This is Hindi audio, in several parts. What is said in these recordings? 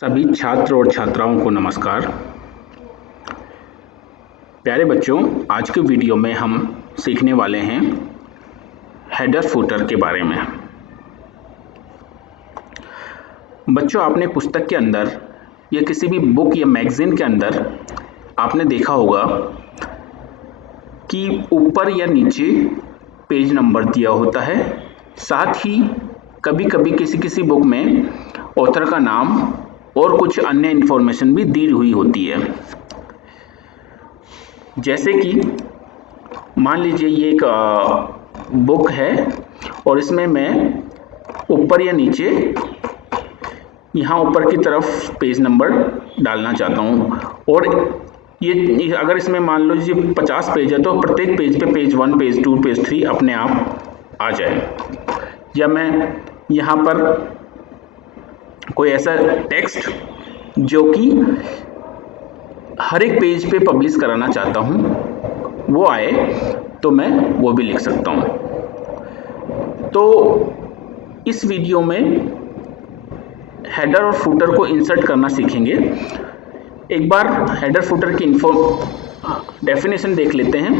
सभी छात्र और छात्राओं को नमस्कार। प्यारे बच्चों, आज के वीडियो में हम सीखने वाले हैं हेडर फुटर के बारे में। बच्चों, आपने पुस्तक के अंदर या किसी भी बुक या मैगजीन के अंदर आपने देखा होगा कि ऊपर या नीचे पेज नंबर दिया होता है। साथ ही कभी कभी किसी बुक में ऑथर का नाम और कुछ अन्य इन्फॉर्मेशन भी दी हुई होती है। जैसे कि मान लीजिए ये एक बुक है और इसमें मैं ऊपर या नीचे यहाँ ऊपर की तरफ पेज नंबर डालना चाहता हूँ। और ये अगर इसमें मान लो जी 50 पेज है तो प्रत्येक पेज पे पेज 1, पेज 2, पेज 3 अपने आप आ जाए। या मैं यहाँ पर कोई ऐसा टेक्स्ट जो कि हर एक पेज पे पब्लिश कराना चाहता हूँ वो आए तो मैं वो भी लिख सकता हूँ। तो इस वीडियो में हेडर और फुटर को इंसर्ट करना सीखेंगे। एक बार हेडर फुटर की डेफिनेशन देख लेते हैं।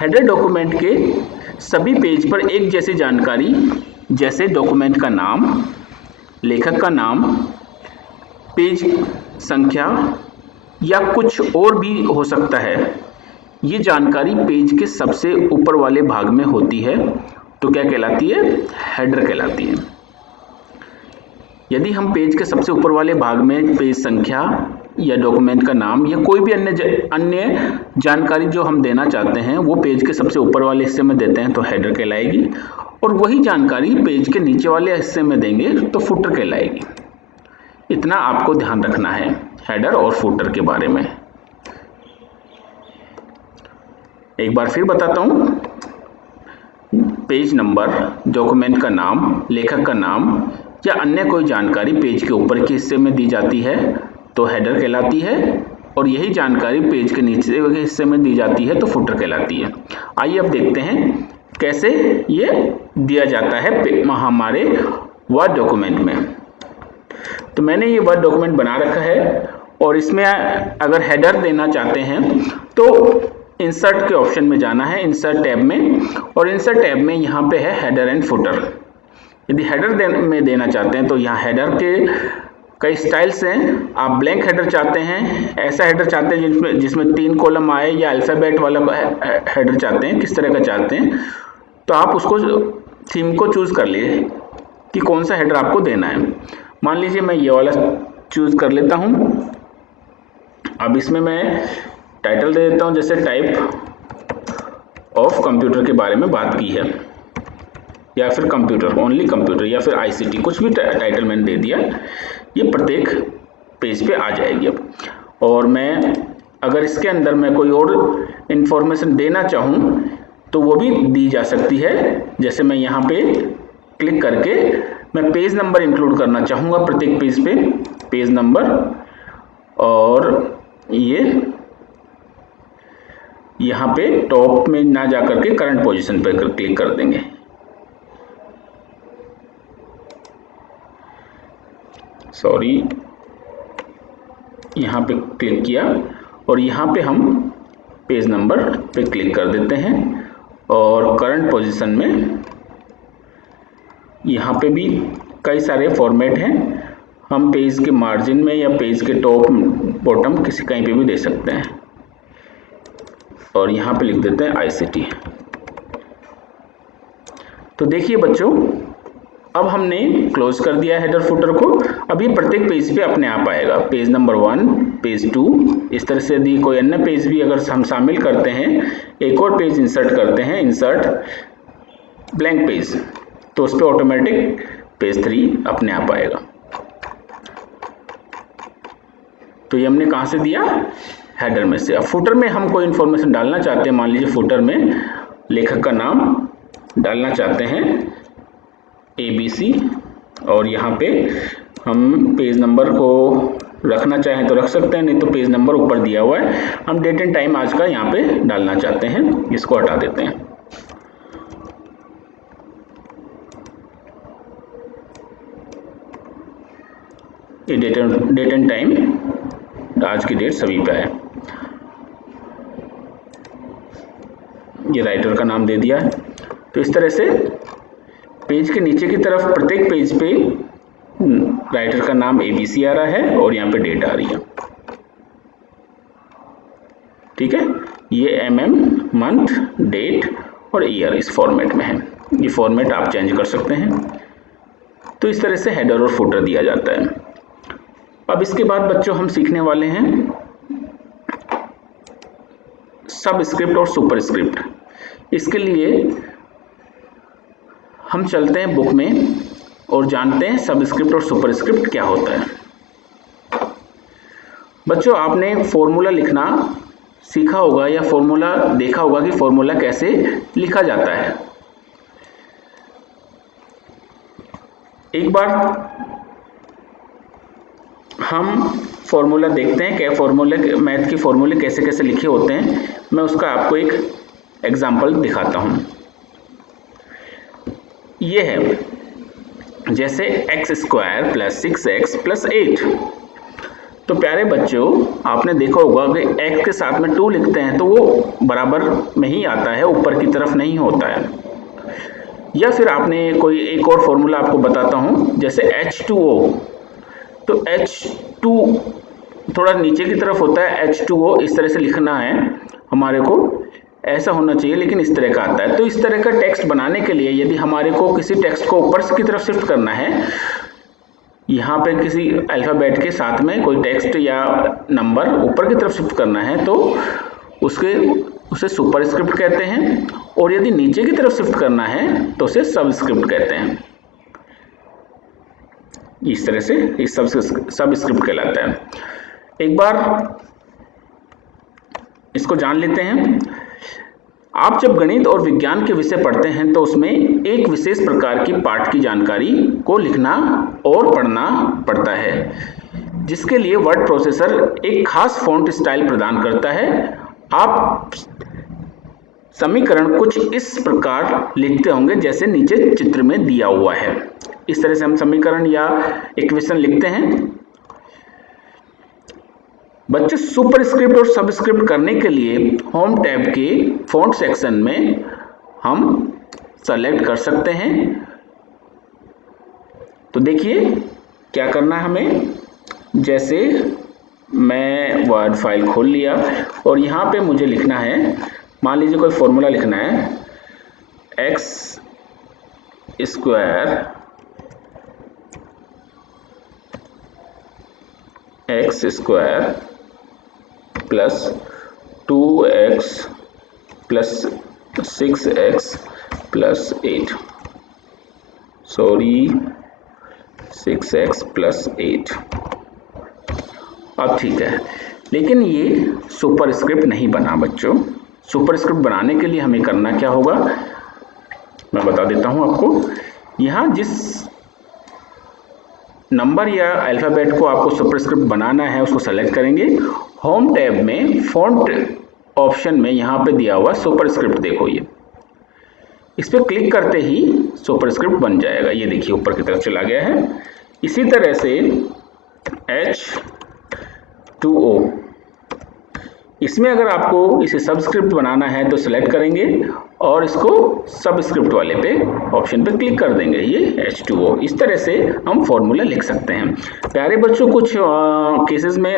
हेडर डॉक्यूमेंट के सभी पेज पर एक जैसी जानकारी जैसे डॉक्यूमेंट का नाम, लेखक का नाम, पेज संख्या या कुछ और भी हो सकता है, ये जानकारी पेज के सबसे ऊपर वाले भाग में होती है तो क्या कहलाती है? हेडर कहलाती है। यदि हम पेज के सबसे ऊपर वाले भाग में पेज संख्या या डॉक्यूमेंट का नाम या कोई भी अन्य जानकारी जो हम देना चाहते हैं वो पेज के सबसे ऊपर वाले हिस्से में देते हैं तो हेडर कहलाएगी, और वही जानकारी पेज के नीचे वाले हिस्से में देंगे तो फुटर कहलाएगी। इतना आपको ध्यान रखना है हेडर और फुटर के बारे में। एक बार फिर बताता हूँ। पेज नंबर, डॉक्यूमेंट का नाम, लेखक का नाम या अन्य कोई जानकारी पेज के ऊपर के हिस्से में दी जाती है तो हेडर कहलाती है, और यही जानकारी पेज के नीचे के हिस्से में दी जाती है तो फुटर कहलाती है। आइए अब देखते हैं कैसे ये दिया जाता है हमारे वर्ड डॉक्यूमेंट में। तो मैंने ये वर्ड डॉक्यूमेंट बना रखा है और इसमें अगर हेडर देना चाहते हैं तो इंसर्ट के ऑप्शन में जाना है, इंसर्ट टैब में, और इंसर्ट टैब में यहाँ पे है हेडर एंड फुटर। यदि हेडर में देना चाहते हैं तो यहाँ हेडर के कई स्टाइल्स हैं। आप ब्लैंक हेडर चाहते हैं, ऐसा हेडर चाहते हैं जिसमें 3 कॉलम आए, या अल्फ़ाबेट वाला हेडर चाहते हैं, किस तरह का चाहते हैं तो आप उसको थीम को चूज़ कर लिए कि कौन सा हेडर आपको देना है। मान लीजिए मैं ये वाला चूज़ कर लेता हूँ। अब इसमें मैं टाइटल दे देता हूँ, जैसे टाइप ऑफ कंप्यूटर के बारे में बात की है, या फिर कंप्यूटर, ओनली कंप्यूटर, या फिर आईसीटी, कुछ भी टाइटल मैंने दे दिया। ये प्रत्येक पेज पे आ जाएगी अब। और मैं अगर इसके अंदर मैं कोई और इन्फॉर्मेशन देना चाहूँ तो वो भी दी जा सकती है। जैसे मैं यहाँ पे क्लिक करके मैं पेज नंबर इंक्लूड करना चाहूँगा प्रत्येक पेज पे, पेज नंबर, और ये यहाँ पे टॉप में ना जा करके करंट पोजीशन पे क्लिक कर देंगे। सॉरी, यहाँ पे क्लिक किया और यहाँ पे हम पेज नंबर पे क्लिक कर देते हैं, और करंट पोजीशन में यहाँ पे भी कई सारे फॉर्मेट हैं। हम पेज के मार्जिन में या पेज के टॉप बॉटम किसी कहीं पे भी दे सकते हैं, और यहाँ पे लिख देते हैं आईसीटी। तो देखिए बच्चों, अब हमने क्लोज कर दिया हेडर फुटर को। अब ये प्रत्येक पेज पे अपने आप आएगा, पेज नंबर 1, पेज 2, इस तरह से। यदि कोई अन्य पेज भी अगर हम शामिल करते हैं, एक और पेज इंसर्ट करते हैं, इंसर्ट ब्लैंक पेज, तो उस पर ऑटोमेटिक पेज 3 अपने आप आएगा। तो ये हमने कहाँ से दिया? हेडर में से। अब फुटर में हम कोई इन्फॉर्मेशन डालना चाहते हैं, मान लीजिए फुटर में लेखक का नाम डालना चाहते हैं ABC, और यहाँ पे हम पेज नंबर को रखना चाहें तो रख सकते हैं, नहीं तो पेज नंबर ऊपर दिया हुआ है। हम डेट एंड टाइम आज का यहाँ पे डालना चाहते हैं, इसको हटा देते हैं। ये डेट एंड टाइम, आज की डेट सभी पे है। ये राइटर का नाम दे दिया है। तो इस तरह से पेज के नीचे की तरफ प्रत्येक पेज पे राइटर का नाम ABC आ रहा है और यहाँ पे डेट आ रही है। ठीक है, ये MM, मंथ, डेट और ईयर इस फॉर्मेट में है। ये फॉर्मेट आप चेंज कर सकते हैं। तो इस तरह से हेडर और फुटर दिया जाता है। अब इसके बाद बच्चों हम सीखने वाले हैं सबस्क्रिप्ट और सुपरस्क्रिप्ट। इसके लिए हम चलते हैं बुक में और जानते हैं सबस्क्रिप्ट और सुपरस्क्रिप्ट क्या होता है। बच्चों, आपने फॉर्मूला लिखना सीखा होगा या फॉर्मूला देखा होगा कि फॉर्मूला कैसे लिखा जाता है। एक बार हम फॉर्मूला देखते हैं, क्या फॉर्मूले, मैथ के फॉर्मूले कैसे कैसे लिखे होते हैं। मैं उसका आपको एक एग्जांपल दिखाता हूँ। ये है जैसे x² + 6x + 8। तो प्यारे बच्चों, आपने देखा होगा कि x के साथ में 2 लिखते हैं तो वो बराबर में ही आता है, ऊपर की तरफ नहीं होता है। या फिर आपने कोई एक और फॉर्मूला आपको बताता हूँ, जैसे H2O। तो H2 थोड़ा नीचे की तरफ होता है, H2O इस तरह से लिखना है हमारे को, ऐसा होना चाहिए, लेकिन इस तरह का आता है। तो इस तरह का टेक्स्ट बनाने के लिए यदि हमारे को किसी टेक्स्ट को ऊपर की तरफ शिफ्ट करना है, यहाँ पे किसी अल्फ़ाबेट के साथ में कोई टेक्स्ट या नंबर ऊपर की तरफ शिफ्ट करना है तो उसे सुपरस्क्रिप्ट कहते हैं, और यदि नीचे की तरफ शिफ्ट करना है तो उसे सबस्क्रिप्ट कहते हैं। इस तरह से इस सबस्क्रिप्ट कहलाता है। एक बार इसको जान लेते हैं। आप जब गणित और विज्ञान के विषय पढ़ते हैं तो उसमें एक विशेष प्रकार की पाठ की जानकारी को लिखना और पढ़ना पड़ता है, जिसके लिए वर्ड प्रोसेसर एक खास फॉन्ट स्टाइल प्रदान करता है। आप समीकरण कुछ इस प्रकार लिखते होंगे जैसे नीचे चित्र में दिया हुआ है। इस तरह से हम समीकरण या इक्वेशन लिखते हैं। बच्चे, सुपरस्क्रिप्ट और सबस्क्रिप्ट करने के लिए होम टैब के फॉन्ट सेक्शन में हम सेलेक्ट कर सकते हैं। तो देखिए क्या करना है हमें। जैसे मैं वर्ड फाइल खोल लिया और यहाँ पे मुझे लिखना है, मान लीजिए कोई फॉर्मूला लिखना है, x² + 2x + 6x + 8, 6x + 8। अब ठीक है, लेकिन ये सुपरस्क्रिप्ट नहीं बना बच्चों। सुपरस्क्रिप्ट बनाने के लिए हमें करना क्या होगा, मैं बता देता हूँ आपको। यहाँ जिस नंबर या अल्फ़ाबेट को आपको सुपरस्क्रिप्ट बनाना है उसको सेलेक्ट करेंगे। होम टैब में फॉन्ट ऑप्शन में यहाँ पे दिया हुआ सुपरस्क्रिप्ट, देखो ये, इस पर क्लिक करते ही सुपरस्क्रिप्ट बन जाएगा। ये देखिए ऊपर की तरफ चला गया है। इसी तरह से H2O, इसमें अगर आपको इसे सबस्क्रिप्ट बनाना है तो सिलेक्ट करेंगे और इसको सबस्क्रिप्ट वाले पे ऑप्शन पे क्लिक कर देंगे, ये H2O। इस तरह से हम फॉर्मूला लिख सकते हैं। प्यारे बच्चों, कुछ केसेस में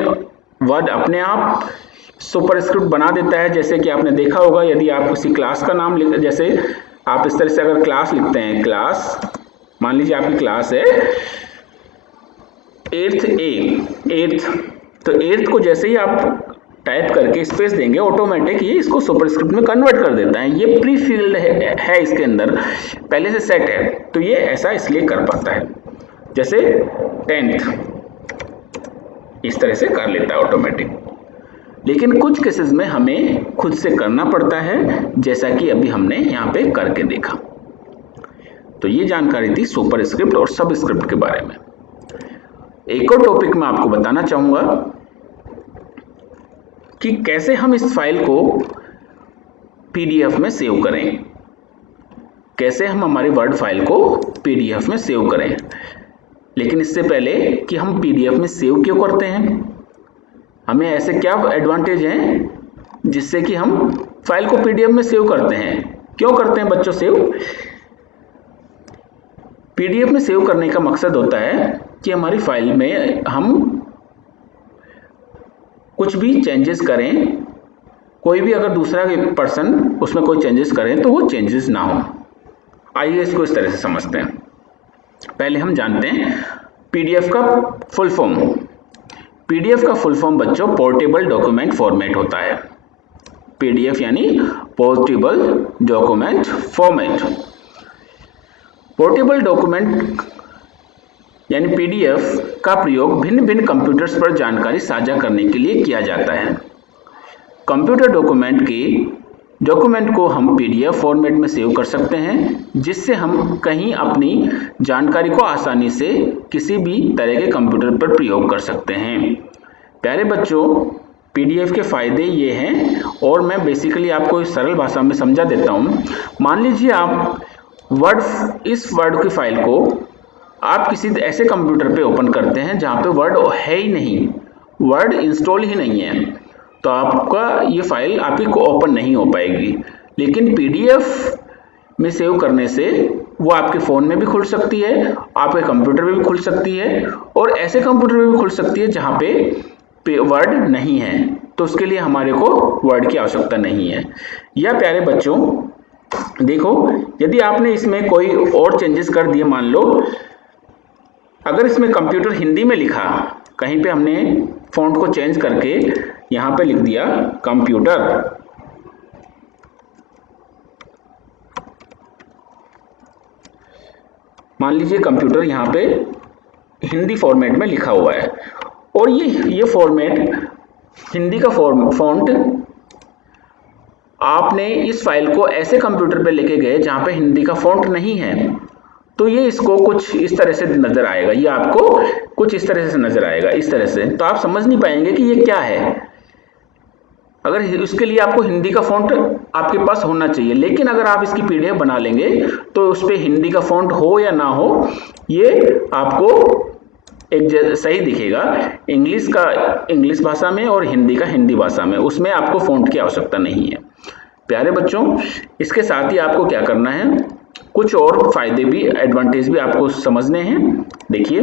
वर्ड अपने आप सुपरस्क्रिप्ट बना देता है, जैसे कि आपने देखा होगा यदि आप किसी क्लास का नाम लिख, जैसे आप इस तरह से अगर क्लास लिखते हैं, क्लास, मान लीजिए आपकी क्लास है 8th A, 8th, तो 8th को जैसे ही आप टाइप करके स्पेस देंगे, ऑटोमेटिक ये इसको सुपरस्क्रिप्ट में कन्वर्ट कर देता है। ये प्री फील्ड है इसके अंदर, पहले से सेट है, तो ये ऐसा इसलिए कर पाता है। जैसे 10th, इस तरह से कर लेता है ऑटोमेटिक। लेकिन कुछ केसेस में हमें खुद से करना पड़ता है, जैसा कि अभी हमने यहाँ पे करके देखा। तो ये जानकारी थी सुपरस्क्रिप्ट और सबस्क्रिप्ट के बारे में। एक और टॉपिक मैं आपको बताना चाहूँगा कि कैसे हम इस फाइल को PDF में सेव करें, कैसे हम हमारी वर्ड फाइल को PDF में सेव करें। लेकिन इससे पहले कि हम पीडीएफ में सेव क्यों करते हैं, हमें ऐसे क्या एडवांटेज हैं जिससे कि हम फाइल को पीडीएफ में सेव करते हैं। क्यों करते हैं बच्चों सेव? पीडीएफ में सेव करने का मकसद होता है कि हमारी फाइल में हम कुछ भी चेंजेस करें, कोई भी अगर दूसरा पर्सन उसमें कोई चेंजेस करें तो वो चेंजेस ना हो। आइए इसको इस तरह से समझते हैं। पहले हम जानते हैं पीडीएफ का फुल फॉर्म। पीडीएफ का फुल फॉर्म बच्चों पोर्टेबल डॉक्यूमेंट फॉर्मेट होता है। पीडीएफ यानी portable document format. Portable document यानी पीडीएफ का प्रयोग भिन्न भिन्न कंप्यूटर्स पर जानकारी साझा करने के लिए किया जाता है। कंप्यूटर डॉक्यूमेंट को हम पीडीएफ फॉर्मेट में सेव कर सकते हैं, जिससे हम कहीं अपनी जानकारी को आसानी से किसी भी तरह के कंप्यूटर पर प्रयोग कर सकते हैं। प्यारे बच्चों, पीडीएफ के फ़ायदे ये हैं और मैं बेसिकली आपको इस सरल भाषा में समझा देता हूँ। मान लीजिए आप इस वर्ड की फाइल को आप किसी ऐसे कंप्यूटर पे ओपन करते हैं जहाँ पे वर्ड है ही नहीं, वर्ड इंस्टॉल ही नहीं है, तो आपका ये फाइल आपकी को ओपन नहीं हो पाएगी। लेकिन पीडीएफ में सेव करने से वो आपके फ़ोन में भी खुल सकती है, आपके कंप्यूटर में भी खुल सकती है और ऐसे कंप्यूटर में भी खुल सकती है जहाँ पे वर्ड नहीं है, तो उसके लिए हमारे को वर्ड की आवश्यकता नहीं है। या प्यारे बच्चों देखो, यदि आपने इसमें कोई और चेंजेस कर दिए, मान लो अगर इसमें कंप्यूटर हिंदी में लिखा, कहीं पे हमने फ़ॉन्ट को चेंज करके यहाँ पे लिख दिया कंप्यूटर, मान लीजिए कंप्यूटर यहाँ पे हिंदी फॉर्मेट में लिखा हुआ है और ये फॉर्मेट हिंदी का फॉन्ट आपने इस फाइल को ऐसे कंप्यूटर पे लेके गए जहाँ पे हिंदी का फॉन्ट नहीं है, तो ये इसको कुछ इस तरह से नज़र आएगा, ये आपको कुछ इस तरह से नज़र आएगा, इस तरह से, तो आप समझ नहीं पाएंगे कि ये क्या है। अगर उसके लिए आपको हिंदी का फॉन्ट आपके पास होना चाहिए, लेकिन अगर आप इसकी पीडीएफ बना लेंगे तो उस पर हिंदी का फॉन्ट हो या ना हो, ये आपको एक सही दिखेगा। इंग्लिश का इंग्लिश भाषा में और हिंदी का हिंदी भाषा में, उसमें आपको फॉन्ट की आवश्यकता नहीं है। प्यारे बच्चों, इसके साथ ही आपको क्या करना है, कुछ और फायदे भी, एडवांटेज भी आपको समझने हैं। देखिए,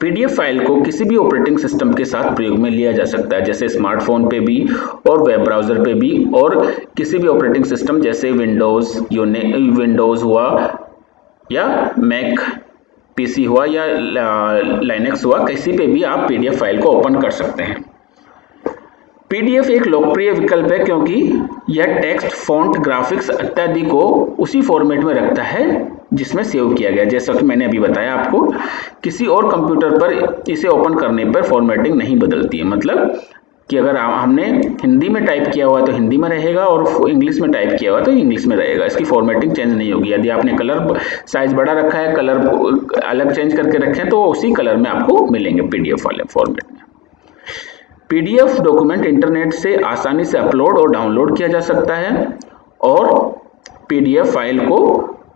पीडीएफ फाइल को किसी भी ऑपरेटिंग सिस्टम के साथ प्रयोग में लिया जा सकता है, जैसे स्मार्टफोन पे भी और वेब ब्राउज़र पे भी, और किसी भी ऑपरेटिंग सिस्टम जैसे विंडोज़ हुआ या मैक पीसी हुआ या लाइनक्स हुआ, किसी पे भी आप पीडीएफ फाइल को ओपन कर सकते हैं। पीडीएफ एक लोकप्रिय विकल्प है क्योंकि यह टेक्स्ट, फॉन्ट, ग्राफिक्स इत्यादि को उसी फॉर्मेट में रखता है जिसमें सेव किया गया। जैसा कि मैंने अभी बताया आपको, किसी और कंप्यूटर पर इसे ओपन करने पर फॉर्मेटिंग नहीं बदलती है। मतलब कि अगर हमने हिंदी में टाइप किया हुआ तो हिंदी में रहेगा और इंग्लिश में टाइप किया हुआ तो इंग्लिश में रहेगा, इसकी फॉर्मेटिंग चेंज नहीं होगी। यदि आपने कलर साइज बड़ा रखा है, कलर अलग चेंज करके रखे हैं, तो उसी कलर में आपको मिलेंगे पीडीएफ वाले फॉर्मेट में। पीडीएफ डॉक्यूमेंट इंटरनेट से आसानी से अपलोड और डाउनलोड किया जा सकता है और पीडीएफ फाइल को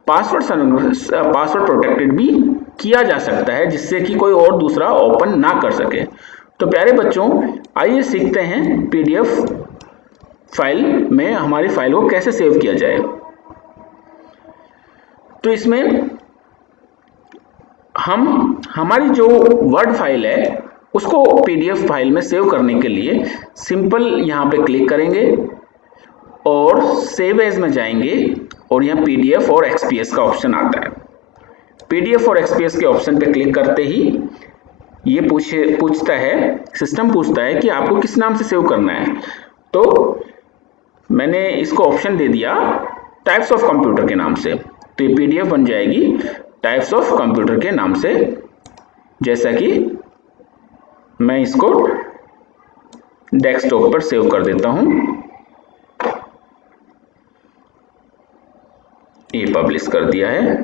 पासवर्ड प्रोटेक्टेड भी किया जा सकता है, जिससे कि कोई और दूसरा ओपन ना कर सके। तो प्यारे बच्चों, आइए सीखते हैं पीडीएफ फाइल में हमारी फाइल को कैसे सेव किया जाए। तो इसमें हम हमारी जो वर्ड फाइल है उसको पीडीएफ फाइल में सेव करने के लिए सिंपल यहाँ पे क्लिक करेंगे और सेव एज में जाएंगे और यहाँ पीडीएफ और एक्सपीएस का ऑप्शन आता है। पीडीएफ और एक्सपीएस के ऑप्शन पे क्लिक करते ही ये पूछता है, सिस्टम पूछता है कि आपको किस नाम से सेव करना है। तो मैंने इसको ऑप्शन दे दिया टाइप्स ऑफ कंप्यूटर के नाम से, तो ये पीडीएफ बन जाएगी टाइप्स ऑफ कंप्यूटर के नाम से। जैसा कि मैं इसको डेस्कटॉप पर सेव कर देता हूं, ये पब्लिश कर दिया है।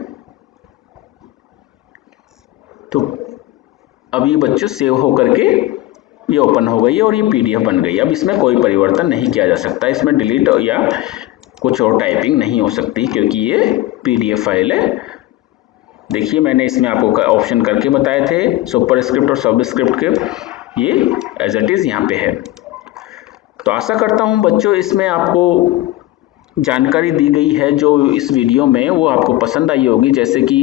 तो अब ये बच्चों सेव हो करके ये ओपन हो गई है और ये पीडीएफ बन गई। अब इसमें कोई परिवर्तन नहीं किया जा सकता, इसमें डिलीट या कुछ और टाइपिंग नहीं हो सकती, क्योंकि ये पीडीएफ फाइल है देखिए मैंने इसमें आपको ऑप्शन करके बताए थे सुपरस्क्रिप्ट और सबस्क्रिप्ट के, ये एज इट इज़ यहाँ पे है। तो आशा करता हूँ बच्चों इसमें आपको जानकारी दी गई है जो इस वीडियो में वो आपको पसंद आई होगी। जैसे कि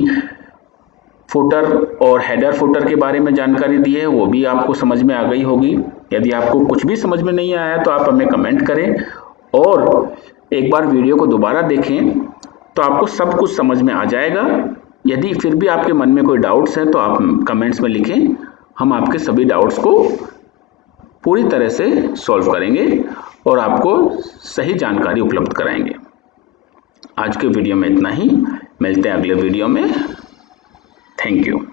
फुटर और हेडर फुटर के बारे में जानकारी दी है वो भी आपको समझ में आ गई होगी। यदि आपको कुछ भी समझ में नहीं आया तो आप हमें कमेंट करें और एक बार वीडियो को दोबारा देखें तो आपको सब कुछ समझ में आ जाएगा। यदि फिर भी आपके मन में कोई डाउट्स हैं तो आप कमेंट्स में लिखें, हम आपके सभी डाउट्स को पूरी तरह से सॉल्व करेंगे और आपको सही जानकारी उपलब्ध कराएंगे। आज के वीडियो में इतना ही, मिलते हैं अगले वीडियो में। Thank you.